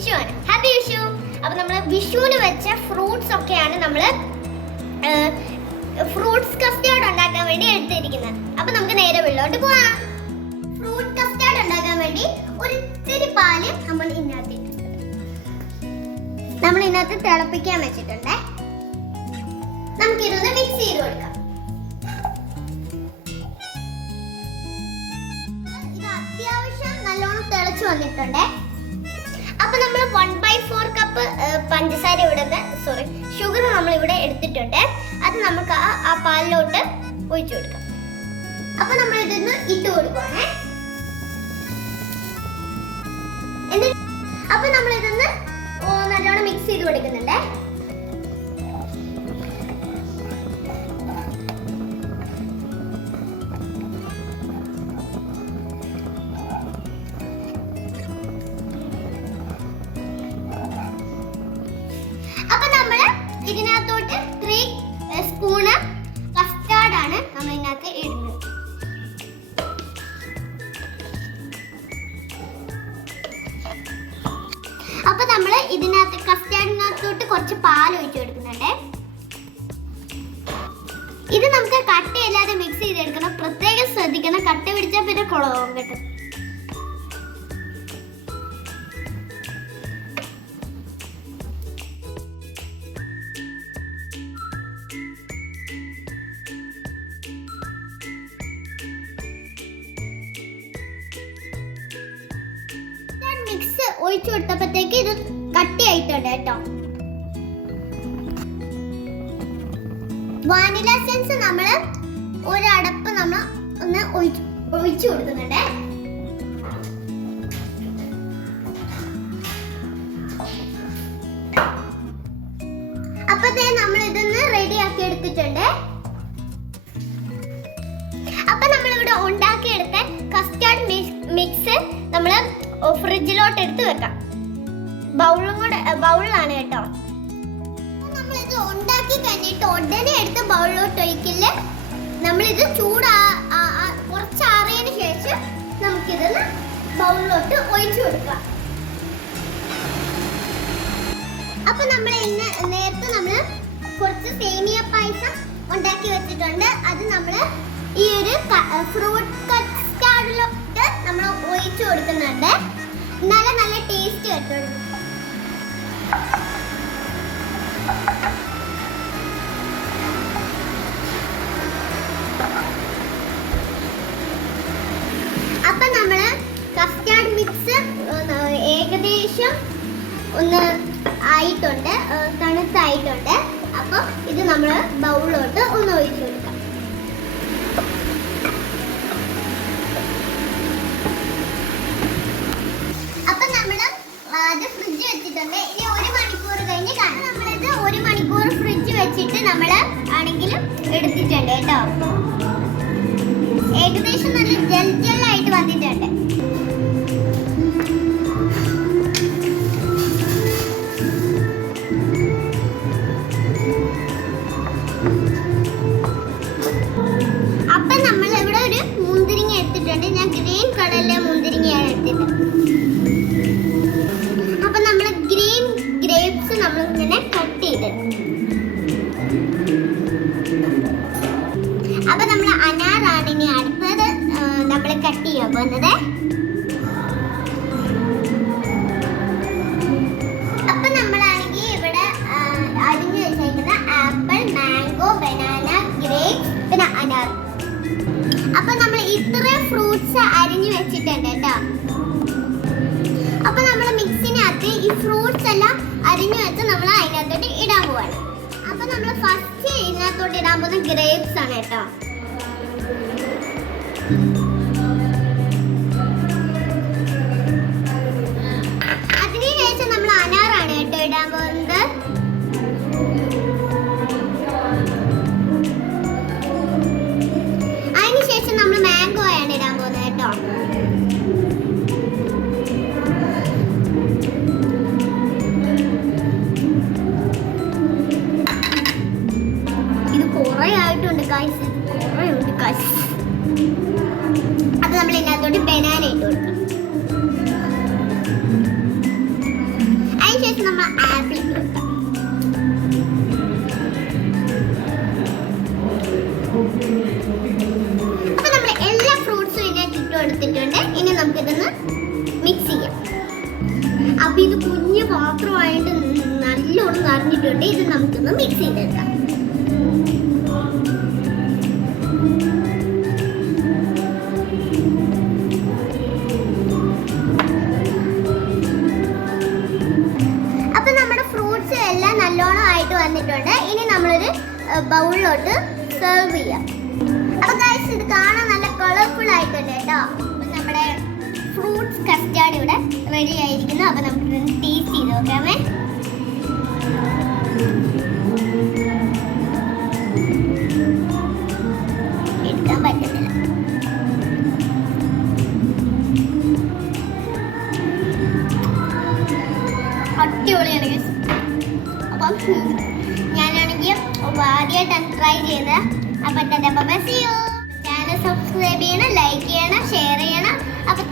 വിഷു ആണ്. ഹാപ്പി വിഷു. അപ്പോൾ നമ്മൾ വിഷുവിന് വെച്ച ഫ്രൂട്ട്സ് ഒക്കെയാണ് നമ്മൾ ഫ്രൂട്ട്സ് കസ്റ്റാർഡ് ഉണ്ടാക്കാൻ വേണ്ടി എടുത്തിരിക്കുന്നത്. അപ്പോൾ നമുക്ക് നേരെ വെള്ളോട്ട് പോവാം. ഫ്രൂട്ട് കസ്റ്റാർഡ് ഉണ്ടാക്കാൻ വേണ്ടി ഒരു ഇത്തിരി പാല് നമ്മൾ ഇതിനകത്ത് തിളപ്പിക്കാൻ വെച്ചിട്ടുണ്ട്. നമുക്കിതൊന്ന് മിക്സ് ചെയ്ത് കൊടുക്കാം. ഇത് അത്യാവശ്യം നല്ലോണം തിളച്ചു വന്നിട്ടുണ്ട്. അപ്പൊ നമ്മൾ 1/4 കപ്പ് പഞ്ചസാര ഷുഗർ നമ്മൾ ഇവിടെ എടുത്തിട്ടുണ്ട്. അത് നമുക്ക് ആ പാലിലോട്ട് ഒഴിച്ചു കൊടുക്കാം. അപ്പൊ നമ്മൾ ഇതൊന്ന് ഇട്ട് കൊടുക്കുവാണേ. അപ്പൊ നമ്മൾ ഇതൊന്ന് നല്ലോണം മിക്സ് ചെയ്ത് കൊടുക്കുന്നുണ്ട്. അപ്പൊ നമ്മൾ ഇതിനകത്തോട്ട് 3 സ്പൂണ് കസ്റ്റാർഡ് ആണ് നമ്മൾ ഇതിനകത്ത് ഇടുന്നത്. അപ്പൊ നമ്മൾ ഇതിനകത്ത് കസ്റ്റാർഡിനകത്തോട്ട് കുറച്ച് പാൽ ഒഴിച്ചു കൊടുക്കുന്നുണ്ട്. ഇത് നമുക്ക് കട്ടയില്ലാതെ മിക്സ് ചെയ്തെടുക്കണം. പ്രത്യേകം ശ്രദ്ധിക്കണം, കട്ട പിടിച്ചാൽ പിന്നെ കുളവും കേട്ടോ. മിക്സ് ഒഴിച്ചു കൊടുത്തപ്പോഴത്തേക്ക് ഇത് കട്ടിയായിട്ടുണ്ട് കേട്ടോ. വാനില എസൻസ് നമ്മൾ ഒരടപ്പ് നമ്മൾ ഒന്ന് ഒഴിച്ചു കൊടുക്കുന്നുണ്ട്. അപ്പത്തേ നമ്മൾ ഇതൊന്ന് റെഡി ആക്കി എടുത്തിട്ടുണ്ട്. അപ്പൊ നമ്മളിവിടെ ഉണ്ടാക്കിയെടുത്ത കസ്റ്റാർഡ് മിക്സ് നമ്മൾ ഫ്രിഡ്ജിലോട്ട് എടുത്ത് വെക്കാം. ബൗളിലാണ് കേട്ടോ. നമ്മളിത് ഉണ്ടാക്കി കഴിഞ്ഞിട്ട് ഉടനെ എടുത്ത് ബൗളിലോട്ട് ഒഴിക്കില്ല. നമ്മളിത് കുറച്ച് ആറിയതിന് ശേഷം നമുക്കിതൊന്ന് ബൗളിലോട്ട് ഒഴിച്ചു കൊടുക്കാം. അപ്പൊ നമ്മൾ നേരത്തെ നമ്മൾ കുറച്ച് സേമിയ പായസം ഉണ്ടാക്കി വെച്ചിട്ടുണ്ട്. അത് നമ്മൾ ഈ ഒരു ഫ്രൂട്ട് കസ്റ്റാർഡിലോട്ട് നമ്മൾ ഒഴിച്ചു കൊടുക്കുന്നുണ്ട്. നല്ല ടേസ്റ്റ് കിട്ടും. അപ്പൊ നമ്മള് കസ്റ്റാർഡ് മിക്സ് ഏകദേശം ഒന്ന് ആയിട്ടുണ്ട്, തണുത്തായിട്ടുണ്ട്. അപ്പൊ ഇത് നമ്മൾ ബൗളിലോട്ട് ഒന്ന് ഒഴിച്ചു കൊടുക്കാം. അത് ഫ്രിഡ്ജ് വെച്ചിട്ടുണ്ട്. ഇനി 1 മണിക്കൂർ കഴിഞ്ഞ് കാണാം. നമ്മളിത് 1 മണിക്കൂർ ഫ്രിഡ്ജ് വെച്ചിട്ട് നമ്മൾ ആണെങ്കിലും എടുത്തിട്ടുണ്ട് കേട്ടോ. ഏകദേശം നല്ല ജെല്ലായിട്ട് വന്നിട്ടുണ്ട്. അപ്പൊ നമ്മൾ ഇവിടെ ഒരു മുന്തിരിങ്ങ എടുത്തിട്ടുണ്ട്. ഞാൻ ഗ്രീൻ കളറിലെ മുന്തിരിങ്ങയാണ് എടുത്തിട്ട്. നമ്മളിങ്ങനെ കട്ട് ചെയ്ത് അപ്പൊ നമ്മൾ അനാറാണ് ഇനി അടുത്തത് നമ്മൾ കട്ട് ചെയ്യാൻ പോകുന്നത്. അപ്പൊ നമ്മളാണെങ്കിൽ ഇവിടെ അരിഞ്ഞു വെച്ചേക്കുന്ന ആപ്പിൾ, മാംഗോ, ബനാന, ഗ്രേപ്സ്, പിന്നെ അനാർ. അപ്പൊ നമ്മൾ ഇത്രയും ഫ്രൂട്ട്സ് അരിഞ്ഞു വെച്ചിട്ടുണ്ട് കേട്ടോ. അപ്പൊ നമ്മൾ മിക്സിനകത്ത് ഈ ഫ്രൂട്ട്സ് എല്ലാം അരിഞ്ഞു വെച്ച് നമ്മൾ അതിനകത്തോട്ട് ഇടാൻ പോവാണ്. അപ്പൊ നമ്മൾ ഫസ്റ്റ് ഇതിനകത്തോട്ട് ഇടാൻ പോകുന്ന ഗ്രേപ്സ് ആണ് കേട്ടോ. അതിനുശേഷം നമ്മൾ അനാറാണ് കേട്ടോ ഇടാൻ പോകുന്നത്. അതിനുശേഷം നമ്മൾ മാംഗോ ആണ് ഇടാൻ പോകുന്നത് കേട്ടോ. ഇത് കുറേ ആയിട്ടുണ്ട് ഗൈസ്. അപ്പൊ ഇത് കുഞ്ഞു പാത്രമായിട്ട് നല്ലോണം നിറഞ്ഞിട്ടുണ്ട്. ഇത് നമുക്കൊന്ന് മിക്സ് ചെയ്തെടുക്കാം. അപ്പൊ നമ്മുടെ ഫ്രൂട്ട്സ് എല്ലാം നല്ലോണം ആയിട്ട് വന്നിട്ടുണ്ട്. ഇനി നമ്മളൊരു ബൗളിലോട്ട് സെർവ് ചെയ്യാം. അപ്പൊ ഗൈസ് ഇത് കാണാൻ നല്ല കളർഫുൾ ആയിട്ടുണ്ട് കേട്ടോ. നമ്മുടെ ഫ്രൂട്ട്സ് കസ്റ്റാർഡ് ഇവിടെ റെഡി ആയിരിക്കുന്നു. അപ്പൊ നമുക്ക് ടേസ്റ്റ് ചെയ്ത് നോക്കാമേ. എടുക്കാൻ പറ്റുന്നില്ല. അടിപൊളിയാണ് ഗൈസ്. അപ്പം ഞാനാണെങ്കിൽ ആദ്യമായിട്ടാണ് ട്രൈ ചെയ്തത്. അപ്പം ചാനൽ സബ്സ്ക്രൈബ് ചെയ്യണം, ലൈക്ക് ചെയ്യണം, ഷെയർ ചെയ്യണം. അപ്പം